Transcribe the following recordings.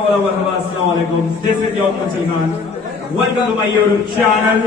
Assalamualaikum. This is your Kunsil Khan. Welcome to my YouTube channel.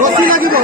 रसी লাগিব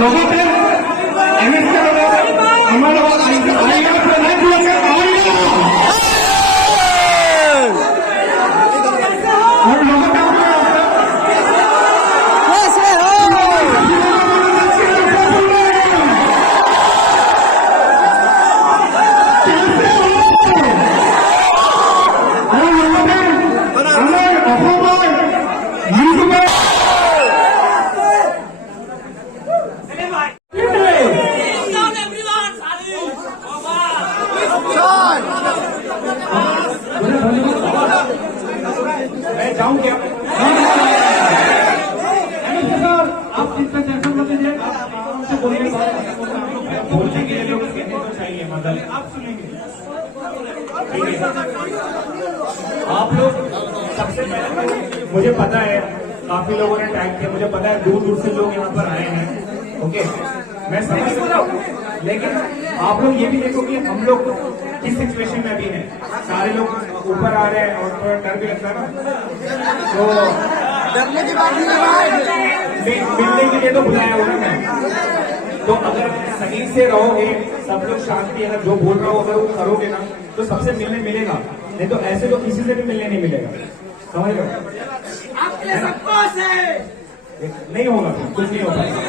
লগতে আমাৰ जाऊं क्या? आप जितना टेंशन मत लीजिए, आपसे बोलिए बोलने के लिए लोग कहने तो चाहिए, मतलब आप सुनेंगे। आप लोग सबसे पहले मुझे पता है काफी लोगों ने टैग किया, मुझे पता है दूर दूर से लोग यहाँ पर आए हैं। ओके, मैं समझ सकता हूँ, लेकिन आप लोग ये भी देखो कि हम लोग किस सिचुएशन में भी हैं। सारे लोग ऊपर आ रहे हैं और थोड़ा डर भी लगता है ना, तो डरने की बात नहीं है, मिलने के लिए तो बुलाया होगा मैं। तो अगर सही से रहोगे, सब लोग शांति, अगर जो बोल रहा हो अगर वो करोगे ना, तो सबसे मिलने मिलेगा, नहीं तो ऐसे तो किसी से भी मिलने नहीं मिलेगा। समझ रहे हो? नहीं होगा, कुछ नहीं हो पाएगा,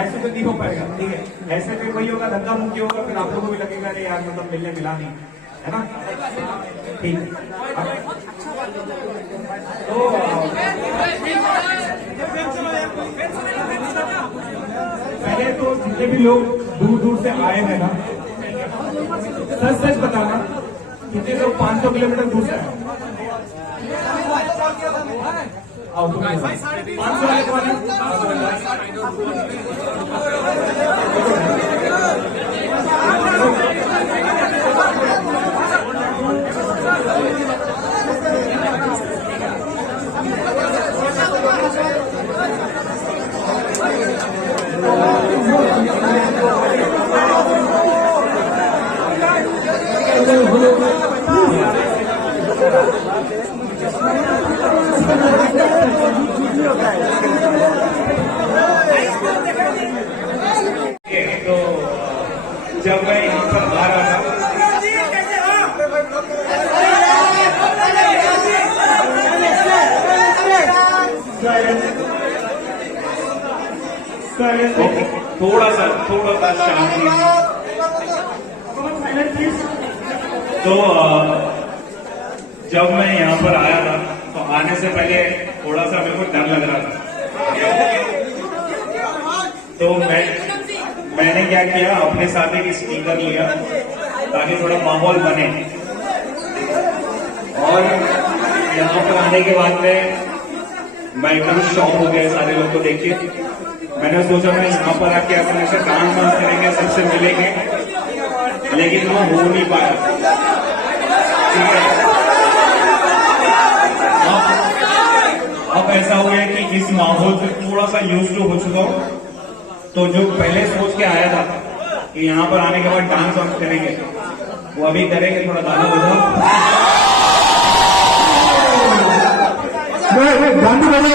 ऐसे तो नहीं हो पाएगा। ठीक है, ऐसे फिर वही होगा, धक्का मुक्की होगा, फिर आप लोगों को भी लगेगा अरे यार मतलब मिलने मिला नहीं, है ना? ठीक। तो पहले तो जितने भी लोग दूर दूर से आए हैं ना, सच सच बताना कितने लोग 500 किलोमीटर दूर से आए? आओ तुम 500 वाले कौन है? तो जब मैं यहाँ पर आ रहा था थोड़ा सा शांति। तो जब मैं यहाँ पर आया था तो आने से पहले थोड़ा सा मेरे को डर लग रहा था। तो मैंने क्या किया, अपने साथ एक स्पीकर लिया ताकि थोड़ा माहौल बने। और यहाँ पर आने के बाद में मैं एकदम शॉक हो गया सारे लोग को देख के। मैंने सोचा मैं यहाँ पर आके अपन ऐसे डांस वांस करेंगे, सबसे मिलेंगे, लेकिन वो हो नहीं पाया। ठीक है, अब ऐसा हो गया कि इस माहौल से थोड़ा सा यूज टू हो चुका हूँ, तो जो पहले सोच के आया था कि यहाँ पर आने के बाद डांस वांस करेंगे, वो अभी करेंगे। थोड़ा गाना बजाओ। गांधी